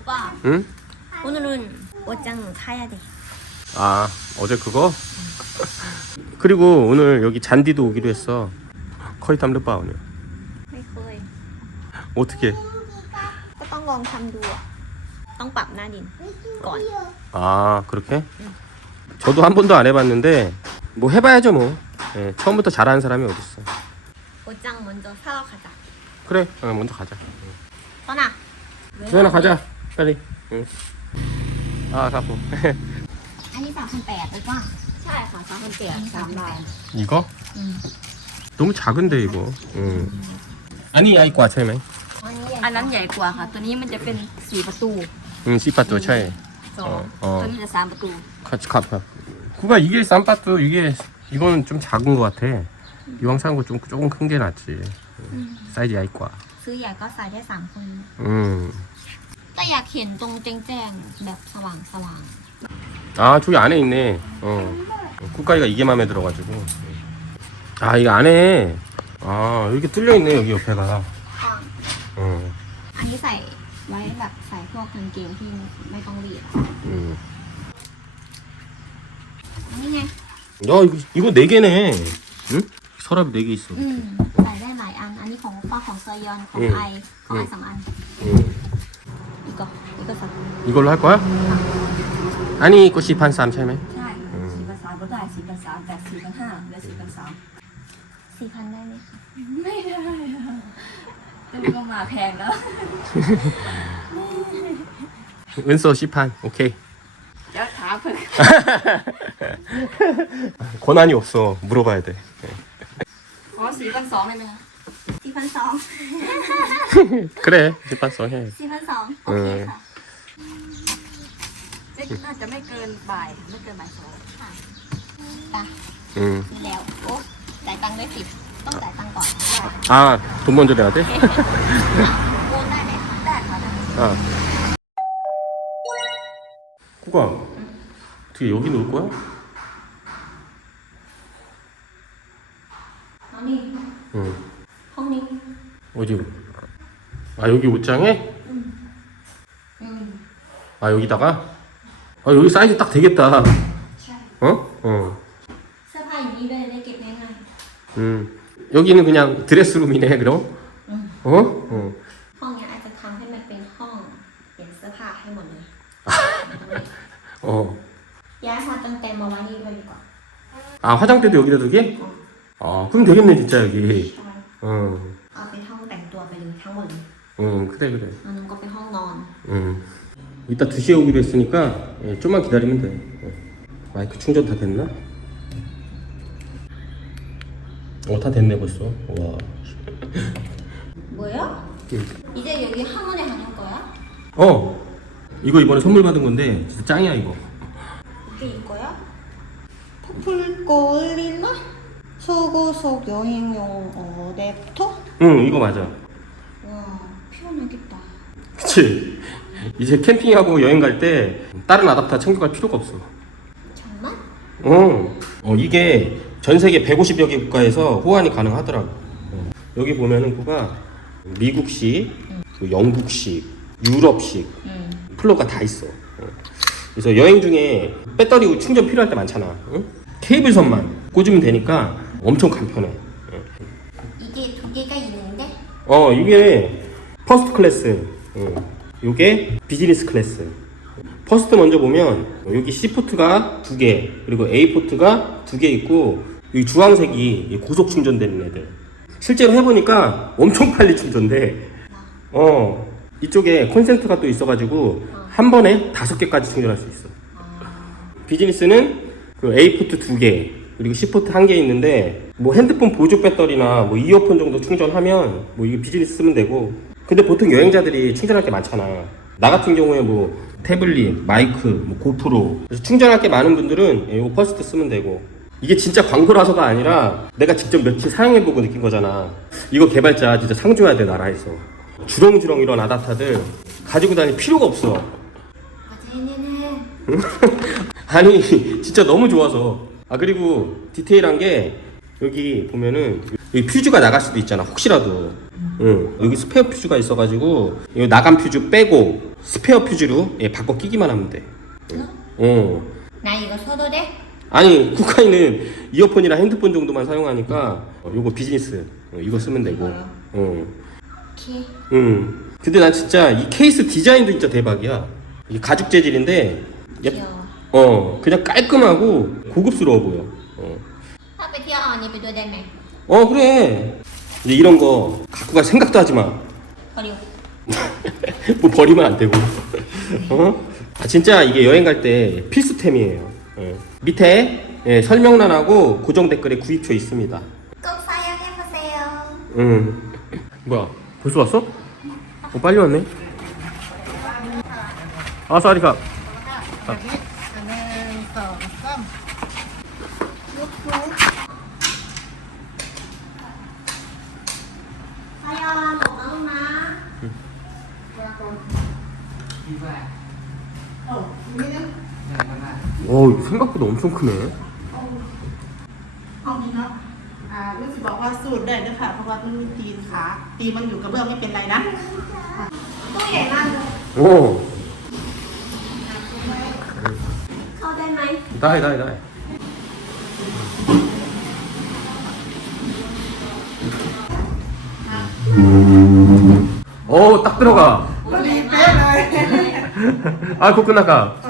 오빠 응? 오늘은 옷장 사야 돼. 아 어제 그거? 그리고 오늘 여기 잔디도 오기로 했어 거의 담르빠 오늘 ไม่เคย 어떻게 ก็ต้องลองทำดูอะต้องปรับหน้าดินก่อน 아 그렇게? 저도 한 번도 안 해봤는데 뭐 해봐야죠 뭐 예, 처음부터 잘하는 사람이 어딨어 โอจัง 먼저 사러 가자. 그래 어, 먼저 가자 떠나. 소연아 가자 빨리 응. 아 사고 อันนี้สามพันแปดเลยป่ะใช่ค่ะสามพันแปดสามใบ 이거? 너무 작은데 이거 응. 아니 아이 과 차이ไหม อันนั้นใหญ่กว่าค่ะ ตัวนี้มันจะเป็นสี่ประตู 응 씨빠또 차이 สอง 어, 어. ตัวนี้จะสามประตู 같이 갚아 구가 이게 쌈빠또 이게 이거는 좀 작은 것 같아 이왕 사는 거 좀 조금 큰 게 낫지 응. 사이즈 야이 과 ซื้อใหญ่ก็ใส่ได้สามคน 응. แต่อยากเห็นตรงแจ้งๆแบบสว่างสว่าง 아 저기 안에 있네 어 국가이가 이게 마음에 들어가지고 아 이거 안에 아 이렇게 뚫려 있네 여기 옆에가 어 อันนี้ใส่ไว้แบบใส่พวกกางเกงที่ไม่ต้องรีด 음. อันนี้ไง 야 이거 이거 네 개네 응? 서랍이 네 개 있어 อืมใส่ได้หลายอัน อันนี้ของป้าของเซยอนของ อืม ไอของไอสองอัน 응. อีกก็อีกก็สัก 이걸로 할 거야? 아니 이거 시판 쌈 차이ไหม ใช่สี่พันสามก็ได้สี่พันสามแต่สี่พันห้าเหลือสี่พันสาม สี่พันได้ไหมคะ ไม่ได้อะแต่มันก็มาแพงแล้ว 은서 시판 오케이 เดี๋ยวถามเพิ่ง 권한이 없어 물어봐야 돼 ขอสี่พันสองได้ไหมคะ สี่พันสอง 그래 시판 써 해. สี่พันสองโอเคค่ะ ไม่น่าจะไม่เกินบ่ายไม่เกินบ่ายสอง ตา 응. นี่แล้วโอ้จ่ายตังค์ได้สิบต้องจ่ายตังค์ก่อน 아돈 먼저 내야 돼? โอนได้ไหมคะ ได้ค่ะได้ 아. 구가 어떻게 여기 놓을 거야? ห้องนี้ 어디? 아 여기 옷장에? อืม 아 여기다가? 아 여기 사이즈 딱 되겠다. ใช่ 어? 어. เสื้อผ้าอย่างนี้เลยได้เก็บง่าย 음. 여기는 그냥 드레스룸이네 그럼? 어? 어. ๆห้องเนี้ยอาจจะทำให้มันเป็นห้องเปลี่ยนเสื้อผ้าให้หมดเลย 어. ย้ายพาตั้งแต่มาไว้นี่ด้วยดีกว่า 아 화장대도 여기다 두게? 아 그럼 되겠네 진짜 여기. ใช่ 어. เ อาเป็นห้องแต่งตัวไปเลยทั้งหมดเลย 응 그래 그래. อันนั้นก็เป็นห้องนอน 응. 이따 2시에 오기로 했으니까 예, 좀만 기다리면 돼. 예. 마이크 충전 다 됐나? 어, 다 됐네 벌써. 와. 뭐야? 이제 여기 한문에 하는 거야? 어. 이거 이번에 선물 받은 건데 진짜 짱이야 이거. 이게 이거야? 퍼플골리나? 속옷속 여행용 어댑터? 응, 이거 맞아. 와 피곤하겠다 그치? 이제 캠핑하고 여행 갈 때 다른 아답터 챙겨갈 필요가 없어. 정말? 어. 어, 이게 전 세계 150여 개 국가에서 호환이 가능하더라고. 어. 여기 보면은 그가 미국식, 그 영국식, 유럽식 응 플러그가 다 있어. 어. 그래서 여행 중에 배터리 충전 필요할 때 많잖아. 응? 케이블선만 꽂으면 되니까 엄청 간편해. 어. 이게 두 개가 있는데 어, 이게 퍼스트 클래스. 어. 요게 비즈니스 클래스. 퍼스트 먼저 보면 여기 C 포트가 두 개, 그리고 A 포트가 두 개 있고 여기 주황색이 이 고속 충전되는 애들. 실제로 해보니까 엄청 빨리 충전돼. 어, 이쪽에 콘센트가 또 있어가지고 한 번에 다섯 개까지 충전할 수 있어. 비즈니스는 그 A 포트 두 개, 그리고 C 포트 한 개 있는데 뭐 핸드폰 보조 배터리나 뭐 이어폰 정도 충전하면 뭐 이거 비즈니스 쓰면 되고. 근데 보통 여행자들이 충전할 게 많잖아. 나 같은 경우에 뭐 태블릿, 마이크, 뭐 고프로 그래서 충전할 게 많은 분들은 이거 퍼스트 쓰면 되고 이게 진짜 광고라서가 아니라 내가 직접 며칠 사용해보고 느낀 거잖아. 이거 개발자 진짜 상 줘야 돼 나라에서. 주렁주렁 이런 아답터들 가지고 다닐 필요가 없어. 어제는 아니 진짜 너무 좋아서 아 그리고 디테일한 게 여기 보면은 여기 퓨즈가 나갈 수도 있잖아 혹시라도 응 여기 스페어 퓨즈가 있어가지고 이 나간 퓨즈 빼고 스페어 퓨즈로 예, 바꿔 끼기만 하면 돼. 어. 나 이거 써도 돼? 아니 쿠카이는 이어폰이랑 핸드폰 정도만 사용하니까 어, 요거 비즈니스 어, 이거 쓰면 되고. 어. 오케이. 음. 근데 난 진짜 이 케이스 디자인도 진짜 대박이야. 이게 가죽 재질인데 예- 귀여워. 어 그냥 깔끔하고 고급스러워 보여. 어. ถ้าไปเที่ยวเอาอันนี้ไปด้วยได้ไหม 어 그래. 이제 이런 거 갖고 갈 생각도 하지 마. พอดี 뭐 버리면 안 되고. 어? 아 진짜 이게 여행 갈 때 필수템이에요. 예. 밑에 예, 설명란하고 고정 댓글에 구입처 있습니다. 꼭 사용해보세요. 응. 뭐야? 벌써 왔어? 어 빨리 왔네. 아 사리가. อันหนึ่ 어 이거 생각보다 엄청 크네. เอานี้เนาะอ่ารู้สึกบอกว่าสูตรได้ด้วยค่ะ เพราะว่ามันมีตีนขา ตีมันอยู่กับเบื้องไม่เป็นไรนะ ตู้ใหญ่มากเลย 오. เข้าได้ไหม 다이 다이 다이. 오, 딱 들어가. พอดีเป๊ะเลย 아, 코크나카. ขอ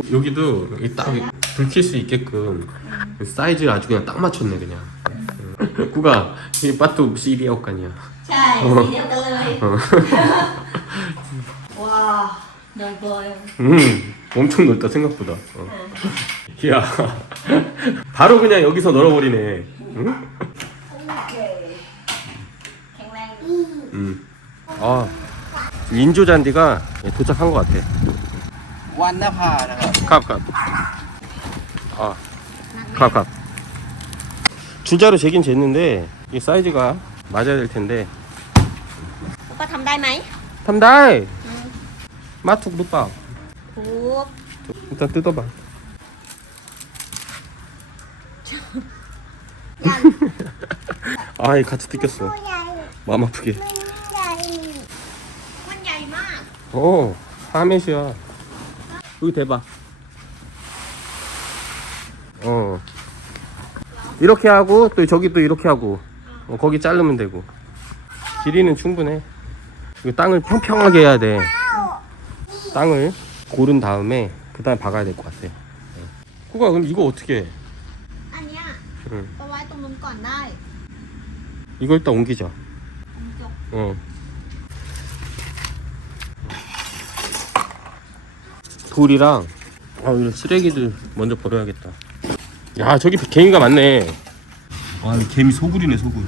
뭐 여기도 여기 딱불킬수 있게끔 그 사이즈를 아주 그냥 딱 맞췄네 그냥. 꾸가 이 빠뚜 시리 아웃간이야? 자 시리 어. 아웃간와 어. 넓어요. 음 엄청 넓다 생각보다. 어. 야 바로 그냥 여기서 널어버리네. 응? 음. 아 인조 잔디가 도착한 것 같아. 완나파 ภานะครับ 갑, 갑. 아, 갑, 갑. 줄자로 재긴 쟀는데 이 사이즈가 맞아야 될 텐데. ก็ทำได้ไหม 탐다이. 마툭 루빠. ถูก 일단 뜯어봐. ยัน 아이 같이 뜯겼어. 마음 아프게. มันใหญ่มาก 어, 하메시야. 여기 대봐. 이렇게 하고 또 저기 또 이렇게 하고. 어, 거기 자르면 되고. 길이는 충분해. 이거 땅을 평평하게 해야 돼. 땅을 고른 다음에 그 다음에 박아야 될 것 같아요 코가 네. 그럼 이거 어떻게 해? 아니야. 응. 이거 일단 옮기자. 옮겨. 어. 돌이랑 아 이런 쓰레기들 먼저 버려야겠다. 야 저기 개미가 많네. 아이 개미 소굴이네 소굴.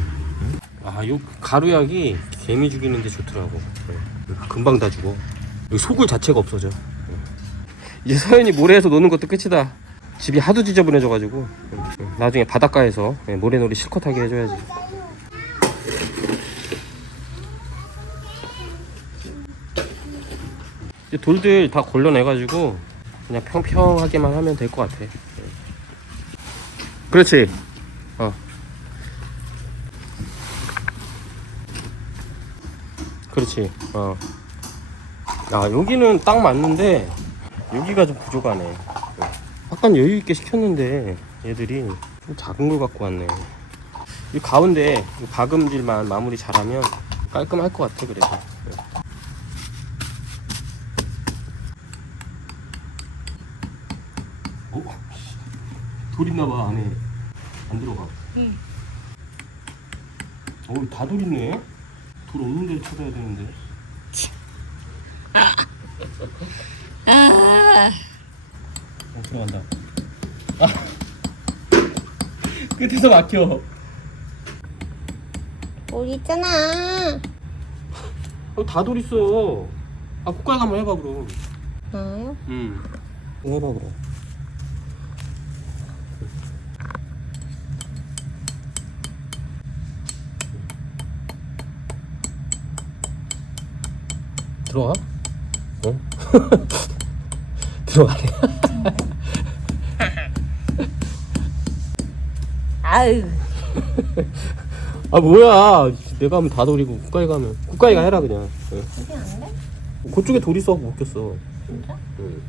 아요 가루약이 개미 죽이는데 좋더라고. 네. 금방 다 죽어. 여기 소굴 자체가 없어져. 네. 이제 서연이 모래에서 노는 것도 끝이다. 집이 하도 지저분해져가지고 네. 나중에 바닷가에서 네, 모래놀이 실컷 하게 해줘야지. 돌들 다 걸러내가지고 그냥 평평하게만 하면 될 것 같아. 예. 그렇지. 어. 그렇지. 어. 야 여기는 딱 맞는데 여기가 좀 부족하네. 예. 약간 여유 있게 시켰는데 얘들이 좀 작은 걸 갖고 왔네. 이 가운데 이 박음질만 마무리 잘하면 깔끔할 것 같아 그래도. 돌 있나 봐 안에 안 들어가. 응. 어, 다돌 있네. 돌 없는 데를 찾아야 되는데. 어, 들어간다. 아. 끝에서 막혀. 우리 있잖아 어, 다돌 있어. 아 국가에 한번 해봐 그럼. 나요? 음. 해봐 그럼. 들어가? 어? 들어가네. 아유. 아 뭐야? 내가 하면 다 돌이고 국가에 가면 국가에가 해라 그냥. 응. 이게 안 돼? 그쪽에 돌 있어 못 꼈어. 진짜? 응.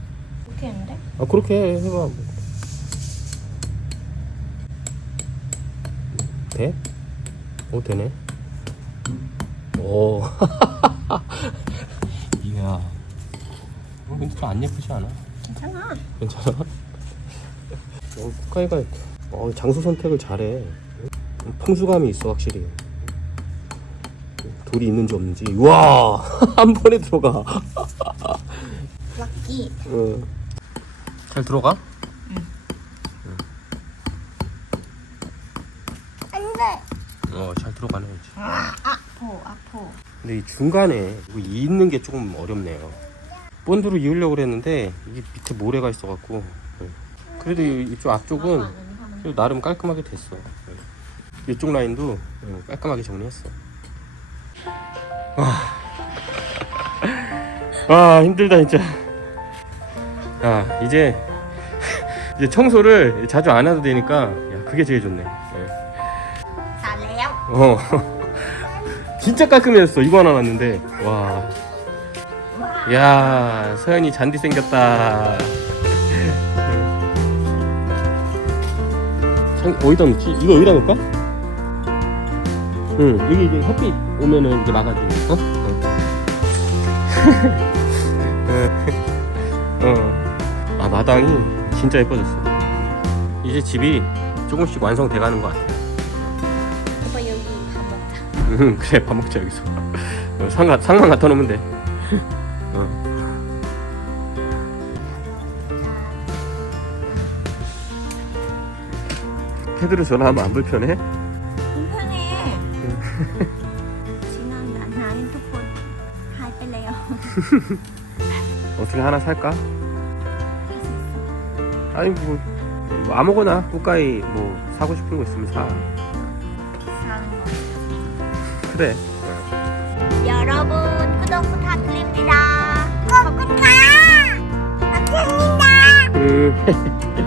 안 돼? 아 그렇게 해봐. 뭐. 돼? 오 되네. 오. 이야. 어, 근데 좀 안 예쁘지 않아? 괜찮아. 괜찮아? 어, 국가이가 어, 장소 선택을 잘해. 풍수감이 있어 확실히. 돌이 있는지 없는지. 와, 한 번에 들어가. 럭키. 어. 잘 들어가? 안 돼. 어, 잘 들어가네. 이제. 아포, 아포. 근데 이 중간에 이거 잇는 게 조금 어렵네요. 본드로 이으려고 그랬는데 이게 밑에 모래가 있어 갖고. 네. 그래도 이- 이쪽 앞쪽은 나름 깔끔하게 됐어. 네. 이쪽 라인도 네, 깔끔하게 정리했어. 아, 아 힘들다 진짜. 아 이제 이제 청소를 자주 안 해도 되니까 야, 그게 제일 좋네. 네. 잘래요? 어. 진짜 깔끔해졌어. 이거 하나 놨는데. 와. 야, 서연이 잔디 생겼다. 상, 어디다 놓지? 이거 여기다 놓을까? 응, 여기 이제 햇빛 오면은 이제 막아주니까. 어. 어. 아, 마당이 진짜 예뻐졌어. 이제 집이 조금씩 완성돼 가는 것 같아. 오빠 여기 밥 먹자. 응 그래 밥 먹자 여기서 어, 상가 상만 갖다 놓으면 돼 어. 헤드로 전화하면 안 불편해? 불편해. 지금 나- 나 핸드폰 할래요. 어떻게 하나 살까? 아니 뭐, 뭐 아무거나 꾸까이 뭐 사고 싶은 거 있으면 사 그래 여러분 구독 부탁드립니다. 감사합니다. 음